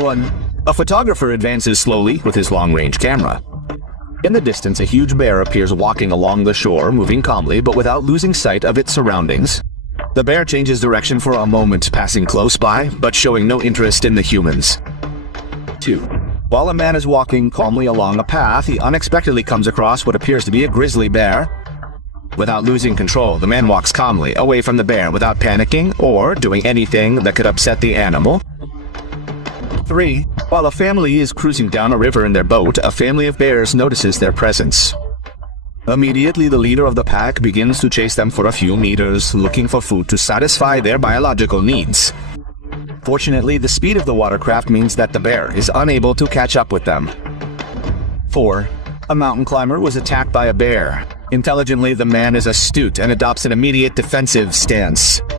1. A photographer advances slowly with his long-range camera. In the distance, a huge bear appears walking along the shore, moving calmly but without losing sight of its surroundings. The bear changes direction for a moment, passing close by, but showing no interest in the humans. 2. While a man is walking calmly along a path, he unexpectedly comes across what appears to be a grizzly bear. Without losing control, the man walks calmly away from the bear without panicking or doing anything that could upset the animal. 3. While a family is cruising down a river in their boat, a family of bears notices their presence. Immediately, the leader of the pack begins to chase them for a few meters, looking for food to satisfy their biological needs. Fortunately, the speed of the watercraft means that the bear is unable to catch up with them. 4. A mountain climber was attacked by a bear. Intelligently, the man is astute and adopts an immediate defensive stance.